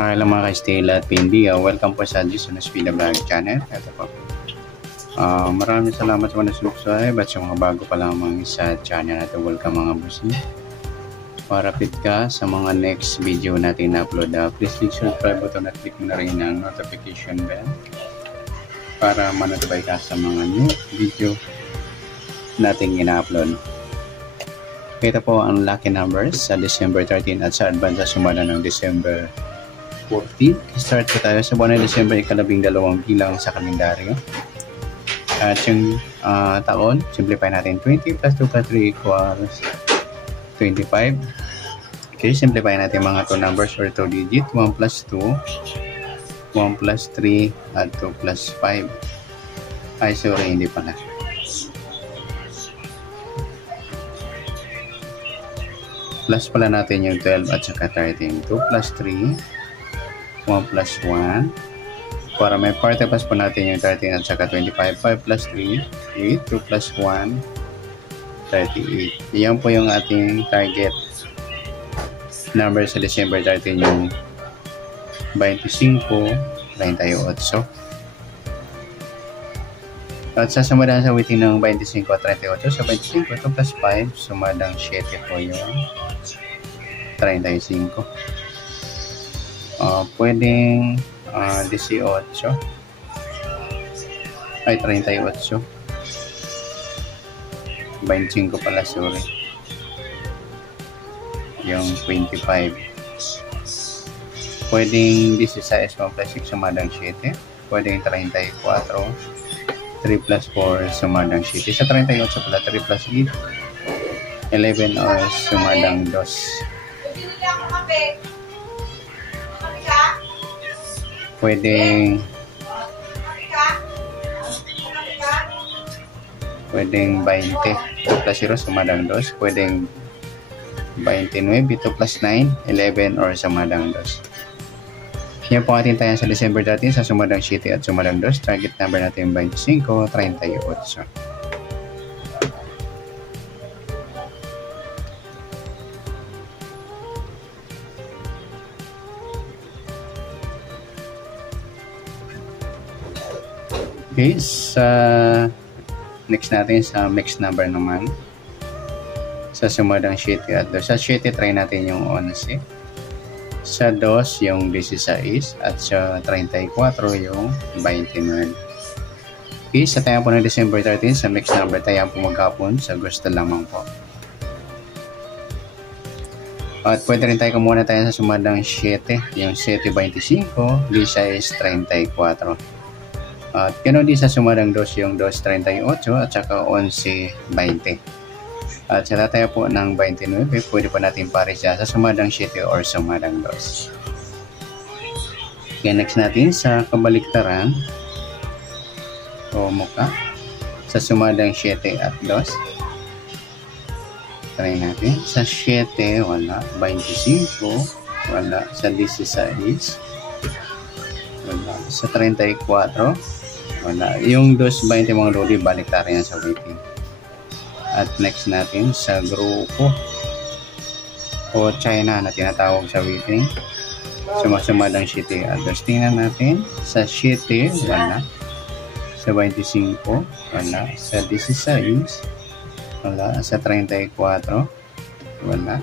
Hello mga ka-Stella at PNB. Welcome po sa Jason Espina Vlog Channel. Ito po. Maraming salamat sa mga subscribe at sa mga bago pa lamang sa channel na ito. Welcome mga boss. Para fit ka sa mga next video natin na upload. Please click subscribe button at click mo na rin ang notification bell para manatibay ka sa mga new video natin ina-upload. Ito po ang lucky numbers sa December 13 at sa advance sa sumada ng December 14. Start po tayo sa buwan ng December, ika-12 bilang sa kalendaryo. At yung taon, simplify natin. 20 plus 2 plus 3 equals 25. Okay, simplify natin mga 2 numbers or 2 digit. 1 plus 2, 1 plus 3, at 2 plus 5. Ay, sorry, hindi pala. Plus pala natin yung 12 at saka 13. 2 plus 3, 1 plus 1. Para may parte plus po natin yung 13 at saka 25. 5 plus 3, 8. 2 plus 1, 38. Yan po yung ating target number sa December 13, yung 25, 38. At sa sumadang sa waiting ng 25 at 38. So 25, 2 plus 5, sumadang 7 po yung 35. Pwedeng 18 ay 38 25 pala, sorry, yung 25. Pwedeng 16 1 plus 6 sumadang 7. Pwedeng 34 3 plus 4 sumadang 7. Sa 38 pala 3 plus 8 11 or sumadang 2. Pwedeng 20 2 plus 0 sumadang 2. Pwedeng 29 2 plus 9 11 or sumadang 2. Yan po ating tayan sa December 13 sa sumadang 7 at sumadang 2. Target number natin 25 38. Okay, sa next natin sa mixed number naman. Sa sumadang 7 at 2. Sa 7 try natin yung 11. Sa 2 yung 16 at sa 34 yung 29. Okay, sa tayo po ng December 13 sa mixed number tayo po maghapon sa gusto lamang po. At pwede rin tayo kumuha tayo sa sumadang 7, yung 7.25, 16.34. At ganoon din sa sumadang 2 yung 2.38 at saka 11.20. At sa tayo po ng 29, pwede pa natin pare siya sa sumadang 7 or sumadang 2. Okay, next natin sa kabaliktaran o mukha sa sumadang 7 at 2. Try natin. Sa 7, wala. 25, wala. Sa 16, wala. Sa 34, wala. Yung 2.20 mga lodi, baliktaran yan sa waiting. At next natin sa grupo o China na tinatawag sa waiting. Sumasumadang 7 at 2. Tingnan natin. Sa 7, wala. Sa 25, wala. Sa 16, wala. Sa 34, wala.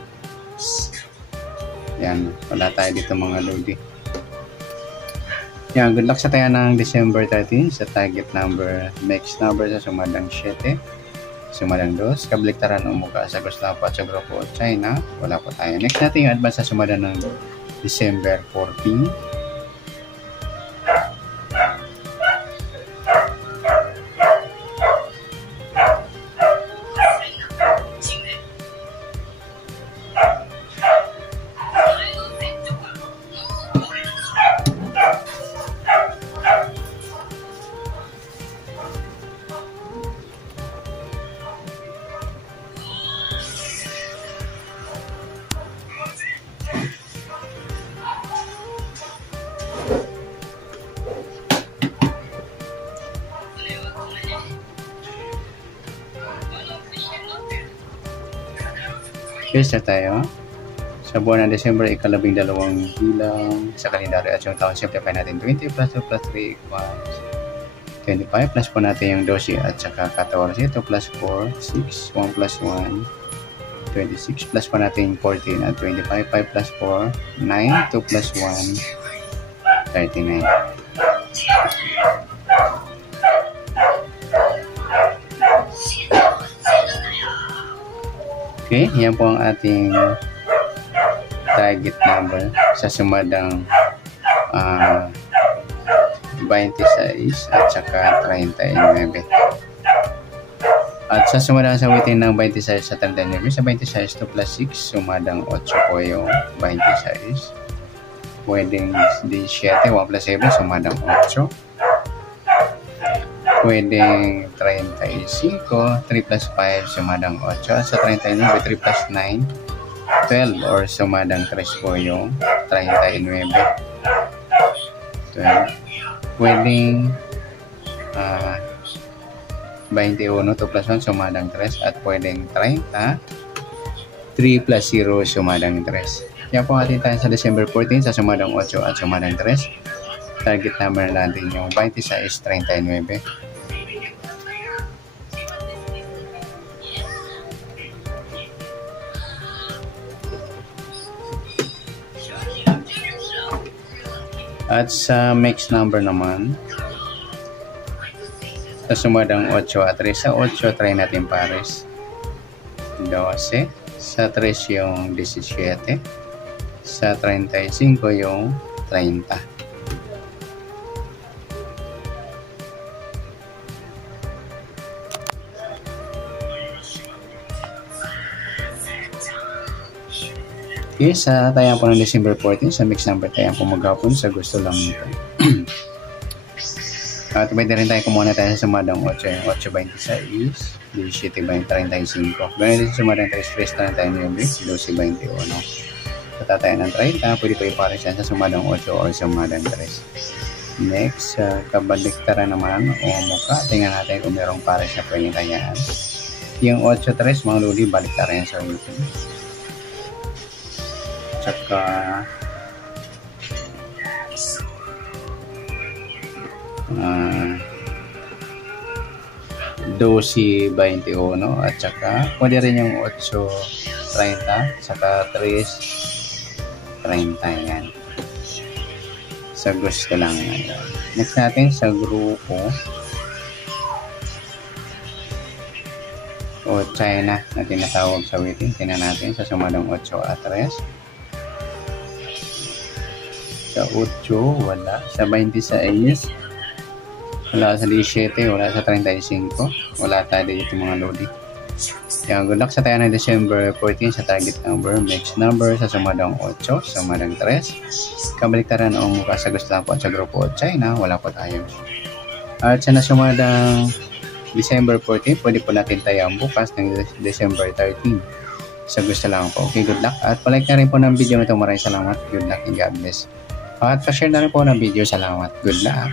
Yan. Wala tayo dito mga lodi. Yan, good luck sa tayo ng December 13 sa target number, mixed number sa sumadang 7, sumadang 2, kabaliktaran ng mukha sa Gustav at sa grupo China, wala po tayo. Next natin yung advance sa sumadang ng December 14. Okay, start tayo. Sa buwan ng December, ika-12 bilang sa kalendaryo at yung taon, simplify natin 20 plus 2 plus 3 equals 25 plus po natin yung 12 at saka 14, 2 plus 4, 6, 1 plus 1, 26 plus po natin 14 at 25, 5 plus 4, 9, 2 plus 1, 39. Okay, yan po ang ating target number sa sumadang 26 at saka 39. At sa sumadang sa witin ng 26 sa 39, sa 26 2 plus 6, sumadang 8 po yung 26. Pwedeng 17, 1 plus 7, sumadang 8. Pwedeng 35, 3 plus 5, sumadang 8. At sa 39, 3 plus 9, 12 or sumadang 3 po yung 39. 12. Pwedeng 21, 2 plus 1, sumadang 3. At pwedeng 30, 3 plus 0, sumadang 3. Yan po atin tayo sa December 14 sa sumadang 8 at sumadang 3. Target number natin yung 26, 39. At sa mixed number naman, sa sumadang 8 at 3, sa 8 try natin pares 12, sa 3 yung 17, sa 35 yung 30. Okay, sa tayang po ng December 14, sa mixed number tayang po maghapon sa gusto lang nito. At pwede rin tayo kumuha na tayo sa sumadang 8, 8.26, 17.35. Ganun din sa sumadang 3, 39, 12.21. Sa tayo ng 30, pwede pa ipares yan sa sumadang 8 o sumadang 3. Next, kabaliktaran naman o muka. Tingnan natin kung merong pares na pwede tayaan. Yung 8.3, mga luli, baliktaran yan sa ulitin. Tsaka 12.21 at saka pwede rin yung 8.30 saka 3.30 yan. Sa gusto lang yan. Next natin sa grupo o China na tinatawag sa waiting. Tingnan natin sa sumadang 8 at 3. Sa 8, wala. Sa 26, wala. Sa 17, wala. Sa 35, wala tayo dito mga lodi. Yan, good luck sa tayo ng December 14 sa target number, mixed number, sa sumadang 8, sumadang 3. Kabaliktaran o mukha sa gusto lang po at sa grupo China, wala po tayo. At sa nasumadang December 14, pwede po natin tayo bukas ng December 13. Sa gusto lang po. Okay, good luck. At palike na rin po ng video ito. Maraming salamat. Good luck and God bless. At pa-share na rin po ng video. Salamat. Good luck.